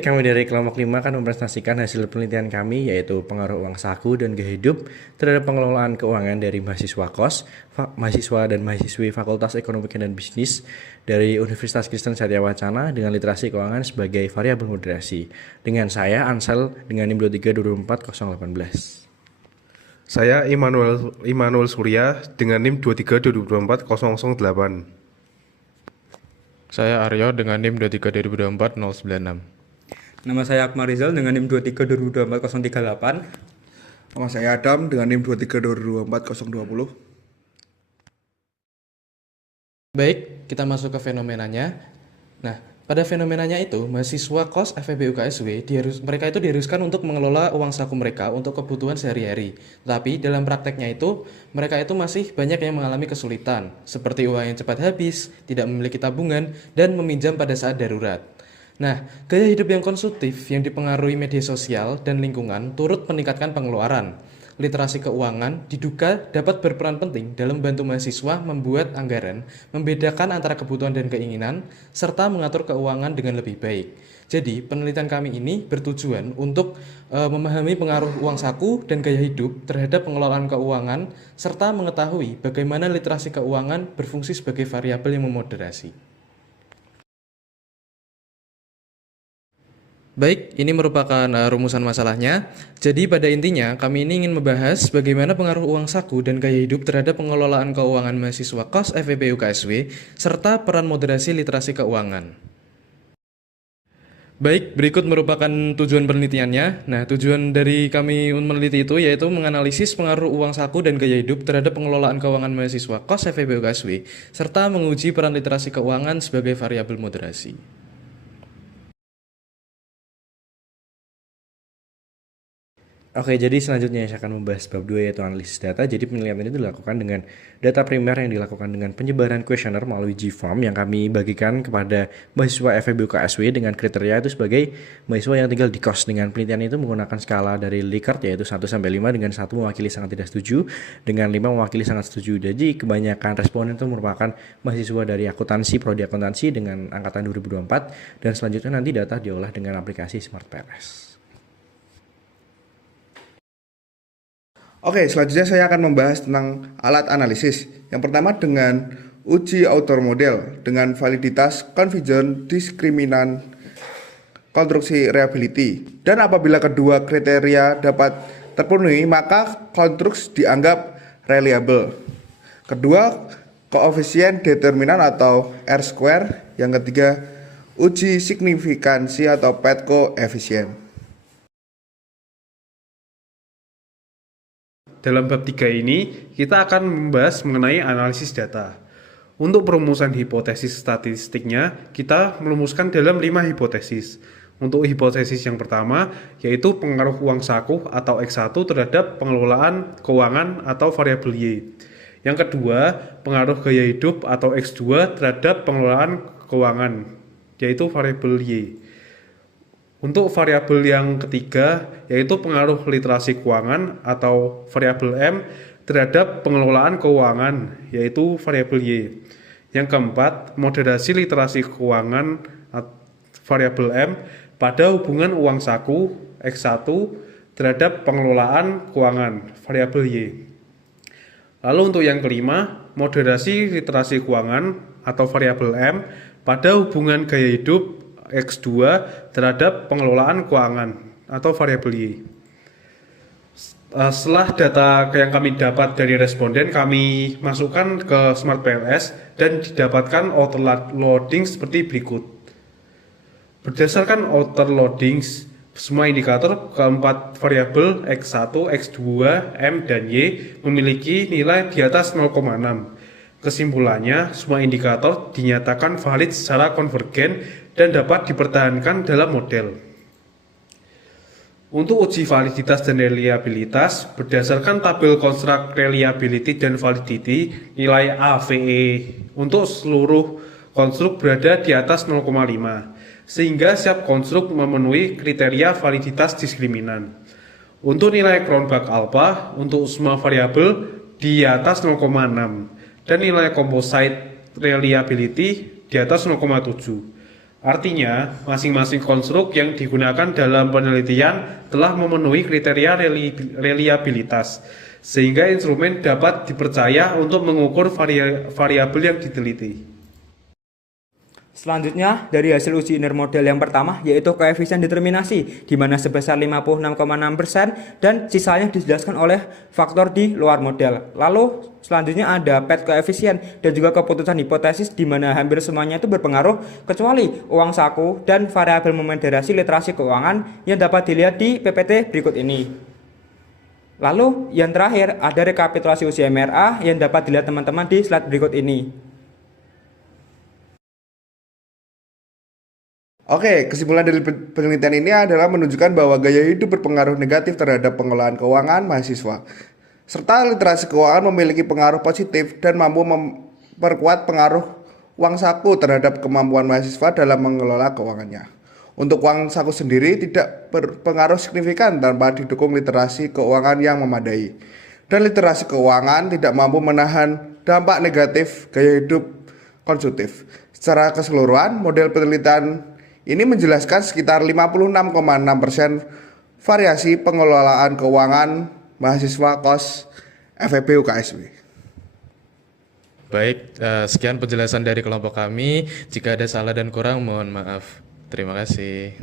Baik, kami dari kelompok 5 akan mempresentasikan hasil penelitian kami, yaitu pengaruh uang saku dan gaya hidup terhadap pengelolaan keuangan dari mahasiswa KOS, mahasiswa dan mahasiswi Fakultas Ekonomi dan Bisnis dari Universitas Kristen Satya Wacana dengan literasi keuangan sebagai variabel moderasi. Dengan saya, Ansel, dengan NIM 2324018. Saya Immanuel Surya dengan NIM 232240008. Saya Aryo dengan NIM 2324096. Nama saya Akmal Rizal dengan NIM 2324038. Nama saya Adam dengan NIM 2322420. Baik, kita masuk ke fenomenanya. Nah, pada fenomenanya itu, mahasiswa KOS FEB UKSW mereka itu diharuskan untuk mengelola uang saku mereka untuk kebutuhan sehari-hari. Tapi dalam prakteknya itu, mereka itu masih banyak yang mengalami kesulitan, seperti uang yang cepat habis, tidak memiliki tabungan, dan meminjam pada saat darurat. Nah, gaya hidup yang konsumtif yang dipengaruhi media sosial dan lingkungan turut meningkatkan pengeluaran. Literasi keuangan diduga dapat berperan penting dalam membantu mahasiswa membuat anggaran, membedakan antara kebutuhan dan keinginan, serta mengatur keuangan dengan lebih baik. Jadi, penelitian kami ini bertujuan untuk memahami pengaruh uang saku dan gaya hidup terhadap pengelolaan keuangan, serta mengetahui bagaimana literasi keuangan berfungsi sebagai variabel yang memoderasi. Baik, ini merupakan rumusan masalahnya. Jadi pada intinya, kami ini ingin membahas bagaimana pengaruh uang saku dan gaya hidup terhadap pengelolaan keuangan mahasiswa KOS FEB UKSW, serta peran moderasi literasi keuangan. Baik, berikut merupakan tujuan penelitiannya. Nah, tujuan dari kami meneliti itu yaitu menganalisis pengaruh uang saku dan gaya hidup terhadap pengelolaan keuangan mahasiswa KOS FEB UKSW, serta menguji peran literasi keuangan sebagai variabel moderasi. Oke, jadi selanjutnya saya akan membahas bab 2 yaitu analisis data. Jadi penelitian ini dilakukan dengan data primer yang dilakukan dengan penyebaran kuesioner melalui G-Form yang kami bagikan kepada mahasiswa FEB UKSW dengan kriteria itu sebagai mahasiswa yang tinggal di KOS. Dengan penelitian itu menggunakan skala dari Likert yaitu 1-5 dengan 1 mewakili sangat tidak setuju, dengan 5 mewakili sangat setuju. Jadi kebanyakan responden itu merupakan mahasiswa dari akuntansi, prodi akuntansi dengan angkatan 2024, dan selanjutnya nanti data diolah dengan aplikasi SmartPRS. Oke, selanjutnya saya akan membahas tentang alat analisis. Yang pertama dengan uji author model dengan validitas convergent diskriminan konstruksi reliability. Dan apabila kedua kriteria dapat terpenuhi, maka konstruksi dianggap reliable. Kedua, koefisien determinan atau R-square. Yang ketiga, uji signifikansi atau PET koefisien. Dalam bab 3 ini, kita akan membahas mengenai analisis data. Untuk perumusan hipotesis statistiknya, kita merumuskan dalam 5 hipotesis. Untuk hipotesis yang pertama, yaitu pengaruh uang saku atau X1 terhadap pengelolaan keuangan atau variabel Y. Yang kedua, pengaruh gaya hidup atau X2 terhadap pengelolaan keuangan, yaitu variabel Y. Untuk variabel yang ketiga, yaitu pengaruh literasi keuangan atau variabel M terhadap pengelolaan keuangan, yaitu variabel Y. Yang keempat, moderasi literasi keuangan variabel M pada hubungan uang saku X1 terhadap pengelolaan keuangan, variabel Y. Lalu untuk yang kelima, moderasi literasi keuangan atau variabel M pada hubungan gaya hidup X2 terhadap pengelolaan keuangan atau variabel Y. Setelah data yang kami dapat dari responden, kami masukkan ke SmartPRS dan didapatkan outer loading seperti berikut. Berdasarkan outer loadings, semua indikator keempat variabel X1, X2, M, dan Y memiliki nilai di atas 0,6. Kesimpulannya, semua indikator dinyatakan valid secara konvergen dan dapat dipertahankan dalam model. Untuk uji validitas dan reliabilitas, berdasarkan tabel konstruk reliability dan validity, nilai AVE untuk seluruh konstruk berada di atas 0,5, sehingga setiap konstruk memenuhi kriteria validitas diskriminan. Untuk nilai Cronbach alpha untuk semua variabel di atas 0,6, dan nilai composite reliability di atas 0,7. Artinya, masing-masing konstruk yang digunakan dalam penelitian telah memenuhi kriteria reliabilitas, sehingga instrumen dapat dipercaya untuk mengukur variabel yang diteliti. Selanjutnya, dari hasil uji inner model yang pertama, yaitu koefisien determinasi, di mana sebesar 56,6% dan sisanya dijelaskan oleh faktor di luar model. Lalu, selanjutnya ada PET koefisien dan juga keputusan hipotesis, di mana hampir semuanya itu berpengaruh, kecuali uang saku dan variabel momendarasi literasi keuangan yang dapat dilihat di PPT berikut ini. Lalu, yang terakhir, ada rekapitulasi uji MRA yang dapat dilihat teman-teman di slide berikut ini. Oke, kesimpulan dari penelitian ini adalah menunjukkan bahwa gaya hidup berpengaruh negatif terhadap pengelolaan keuangan mahasiswa, serta literasi keuangan memiliki pengaruh positif dan mampu memperkuat pengaruh uang saku terhadap kemampuan mahasiswa dalam mengelola keuangannya. Untuk uang saku sendiri tidak berpengaruh signifikan tanpa didukung literasi keuangan yang memadai. Dan literasi keuangan tidak mampu menahan dampak negatif gaya hidup konsumtif. Secara keseluruhan, model penelitian ini menjelaskan sekitar 56,6% variasi pengelolaan keuangan mahasiswa KOS FEB UKSW. Baik, sekian penjelasan dari kelompok kami. Jika ada salah dan kurang, mohon maaf. Terima kasih.